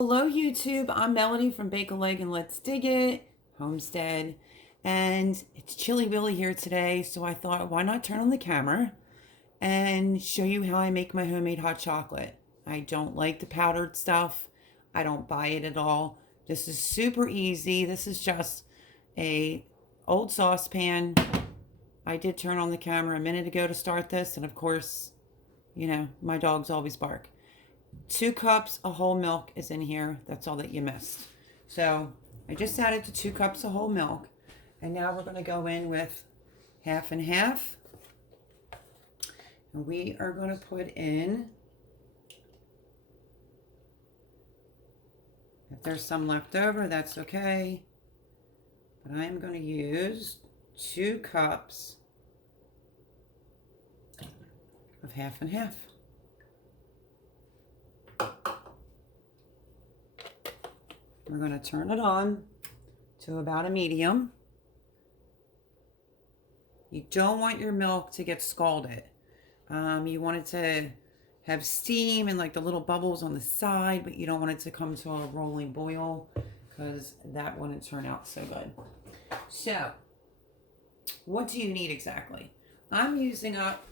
Hello YouTube, I'm Melody from Bake a Leg and Let's Dig It, Homestead, and it's Chilly Billy here today, so I thought why not turn on the camera and show you how I make my homemade hot chocolate. I don't like the powdered stuff, I don't buy it at all. This is super easy. This is just a old saucepan. I did turn on the camera a minute ago to start this, and of course, my dogs always bark. 2 cups of whole milk is in here. That's all that you missed. So I just added to 2 cups of whole milk. And now we're going to go in with half and half. And we are going to put in, if there's some left over, that's okay. But I'm going to use 2 cups of half and half. We're going to turn it on to about a medium. You don't want your milk to get scalded. You want it to have steam and like the little bubbles on the side, but you don't want it to come to a rolling boil because that wouldn't turn out so good. So, what do you need exactly? I'm using up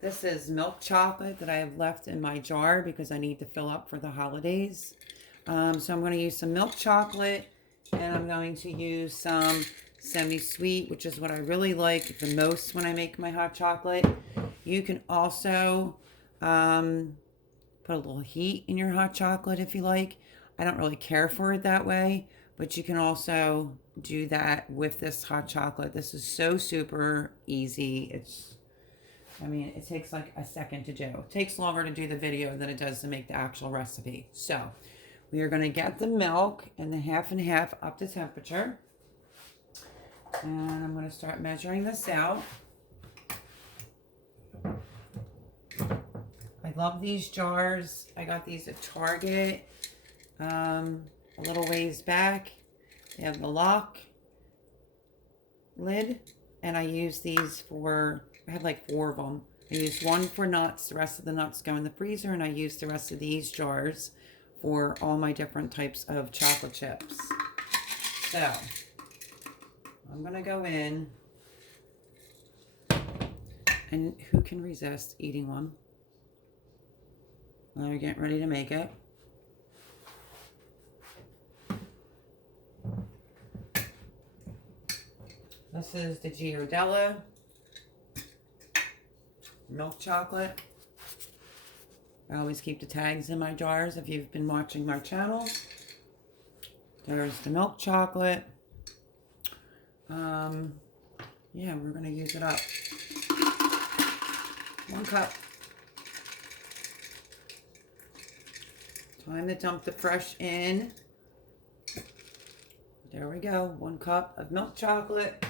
this is milk chocolate that I have left in my jar because I need to fill up for the holidays. So I'm going to use some milk chocolate, and I'm going to use some semi-sweet, which is what I really like the most when I make my hot chocolate. You can also put a little heat in your hot chocolate if you like. I don't really care for it that way, but you can also do that with this hot chocolate. This is so super easy. It takes like a second to do. It takes longer to do the video than it does to make the actual recipe. So, we are going to get the milk and the half and half up to temperature. And I'm going to start measuring this out. I love these jars. I got these at Target a little ways back. They have the lock lid, and I use these I had like 4 of them. I used one for nuts. The rest of the nuts go in the freezer, and I use the rest of these jars for all my different types of chocolate chips. So, I'm going to go in, and who can resist eating one? Now you're getting ready to make it. This is the Giardello milk chocolate. I always keep the tags in my jars if you've been watching my channel. There's the milk chocolate. Yeah, we're going to use it up. 1 cup. Time to dump the fresh in. There we go. 1 cup of milk chocolate.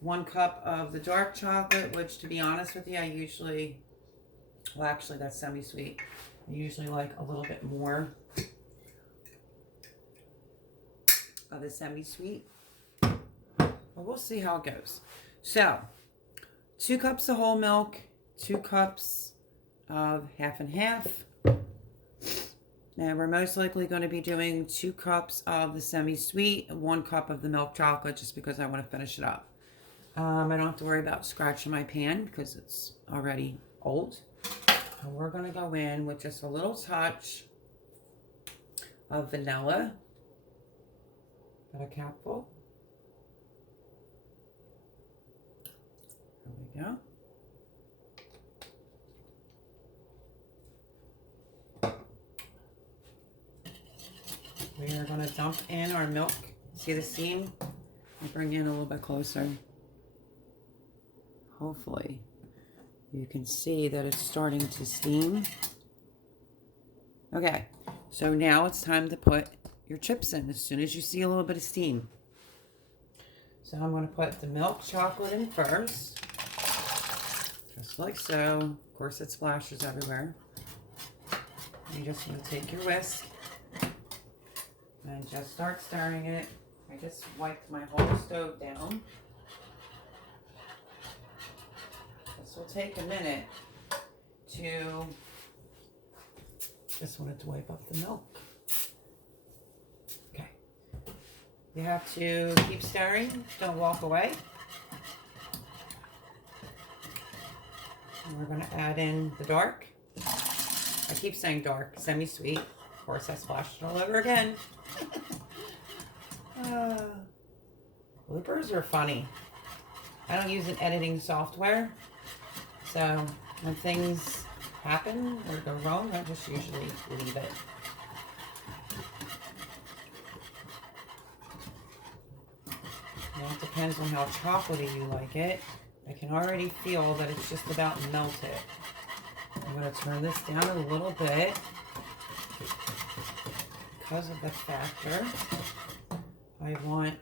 1 cup of the dark chocolate, which to be honest with you, I usually, well actually that's semi-sweet. I usually like a little bit more of the semi-sweet. Well, we'll see how it goes. So, 2 cups of whole milk, 2 cups of half and half. Now we're most likely going to be doing 2 cups of the semi-sweet and 1 cup of the milk chocolate just because I want to finish it up. I don't have to worry about scratching my pan because it's already old. And we're going to go in with just a little touch of vanilla. About a capful. There we go. We are going to dump in our milk. See the steam? I'll bring in a little bit closer. Hopefully you can see that it's starting to steam. Okay, so now it's time to put your chips in as soon as you see a little bit of steam. So I'm going to put the milk chocolate in first, just like so. Of course it splashes everywhere. You just want to take your whisk and just start stirring it. I just wiped my whole stove down. This will take a minute to just wanted to wipe up the milk. Okay. You have to keep stirring. Don't walk away. And we're going to add in the dark. I keep saying dark, semi-sweet. Of course, I splashed it all over again. Bloopers are funny. I don't use an editing software, so when things happen or go wrong, I just usually leave it. Now it depends on how chocolatey you like it. I can already feel that it's just about melted. I'm going to turn this down a little bit because of the factor. I want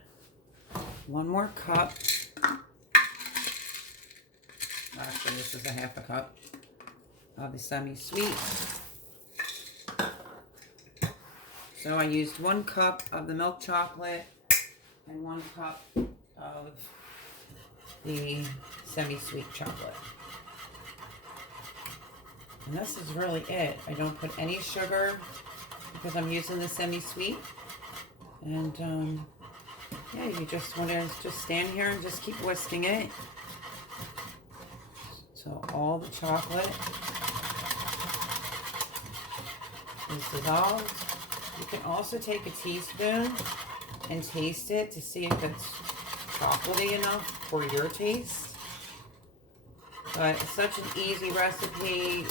1 more cup. Actually, this is a half a cup of the semi-sweet. So I used 1 cup of the milk chocolate and 1 cup of the semi-sweet chocolate. And this is really it. I don't put any sugar because I'm using the semi-sweet. And yeah, you just want to just stand here and just keep whisking it. So all the chocolate is dissolved. You can also take a teaspoon and taste it to see if it's chocolatey enough for your taste. But it's such an easy recipe,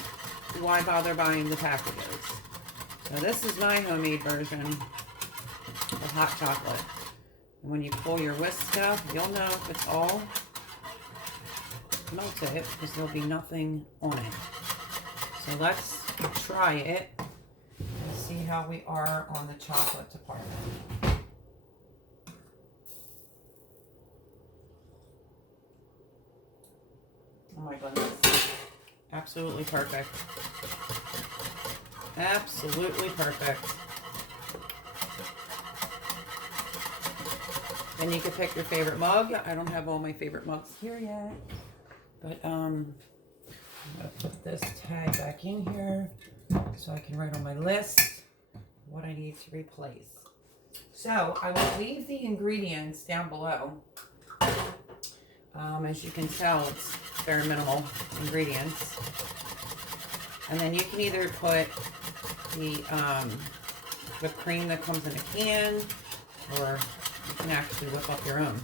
why bother buying the packages? So this is my homemade version of hot chocolate. And when you pull your whisk up, you'll know if it's all melted because there'll be nothing on it. So let's try it and see how we are on the chocolate department. Oh my goodness. Absolutely perfect. Absolutely perfect. And you can pick your favorite mug. I don't have all my favorite mugs here yet. But I'm going to put this tag back in here so I can write on my list what I need to replace. So I will leave the ingredients down below. As you can tell, it's very minimal ingredients. And then you can either put the whipped cream that comes in a can, or you can actually whip up your own.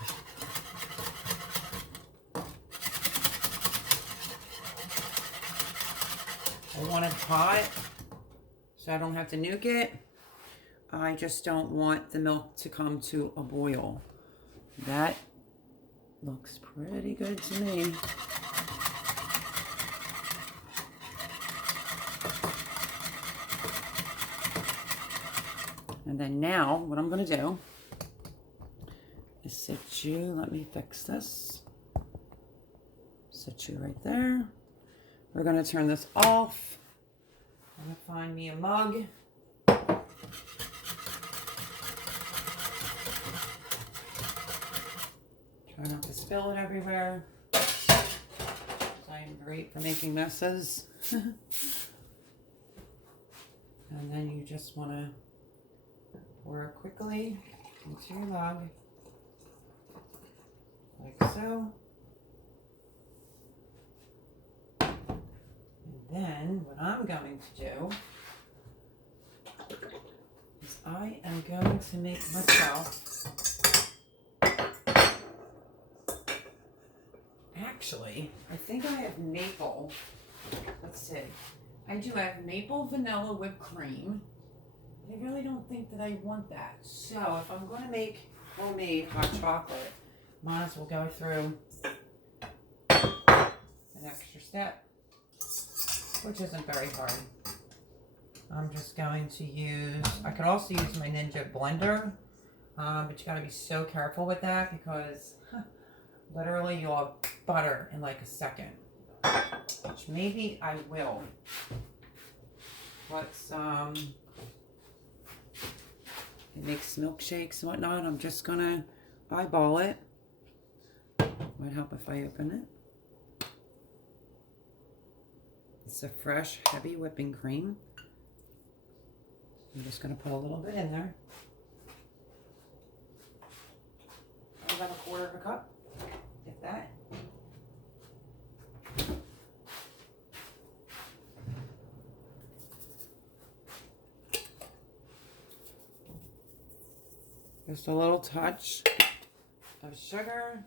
I want it hot so I don't have to nuke it. I just don't want the milk to come to a boil. That looks pretty good to me. And then now what I'm going to do is sit you, let me fix this. Sit you right there. We're going to turn this off. I'm going to find me a mug. Try not to spill it everywhere. I am great for making messes. And then you just want to pour it quickly into your mug, like so. And then what I'm going to do is I am going to make myself, actually, I think I have maple. Let's see. I do have maple vanilla whipped cream. I really don't think that I want that. So if I'm going to make homemade hot chocolate, might as well go through an extra step, which isn't very hard. I'm just going to use, I could also use my Ninja blender, but you got to be so careful with that because literally you'll have butter in like a second, which maybe I will. But it makes milkshakes and whatnot. I'm just gonna eyeball it. Might help if I open it. It's a fresh, heavy whipping cream. I'm just going to put a little bit in there. About 1/4 cup, if that. Just a little touch of sugar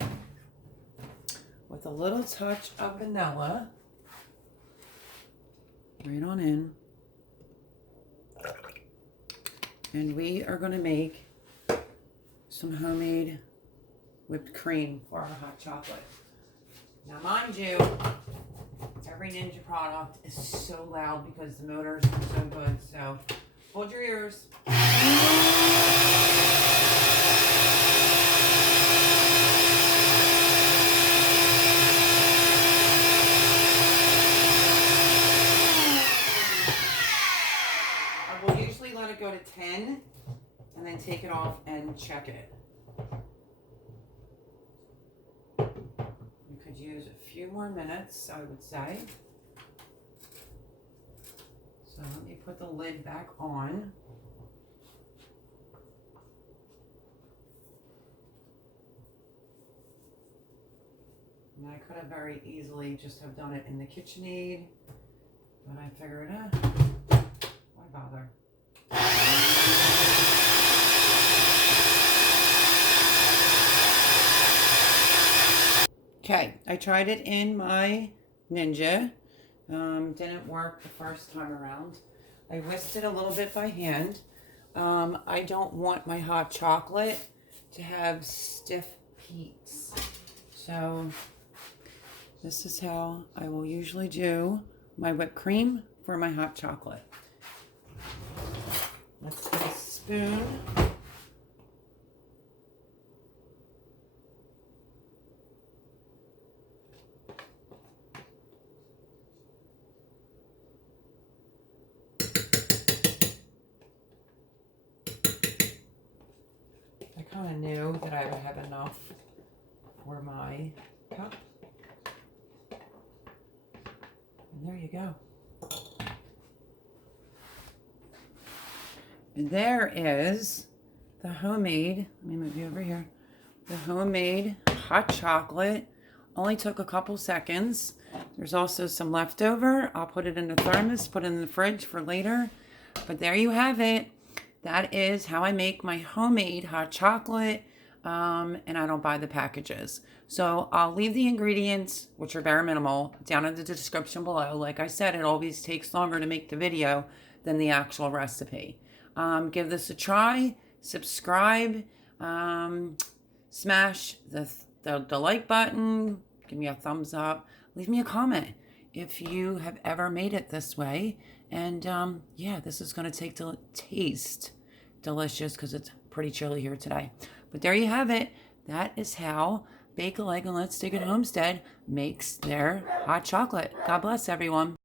with a little touch of vanilla. Right on in. And we are going to make some homemade whipped cream for our hot chocolate. Now, mind you, every Ninja product is so loud because the motors are so good. So hold your ears. I will usually let it go to 10 and then take it off and check it. You could use a few more minutes, I would say. So let me put the lid back on. And I could have very easily just have done it in the KitchenAid, but I figured, why bother? Okay, I tried it in my Ninja. Didn't work the first time around. I whisked it a little bit by hand. I don't want my hot chocolate to have stiff peaks. So this is how I will usually do my whipped cream for my hot chocolate. Let's get a spoon. I kind of knew that I would have enough for my cup. And there you go. And there is the homemade, let me move you over here, the homemade hot chocolate. Only took a couple seconds. There's also some leftover. I'll put it in the thermos, put it in the fridge for later. But there you have it. That is how I make my homemade hot chocolate, and I don't buy the packages. So I'll leave the ingredients, which are very minimal, down in the description below. Like I said, it always takes longer to make the video than the actual recipe. Give this a try, subscribe, smash the like button, give me a thumbs up, leave me a comment if you have ever made it this way. And yeah, this is going to taste delicious because it's pretty chilly here today. But there you have it. That is how Bake a Leg and Let's Dig It Homestead makes their hot chocolate. God bless everyone.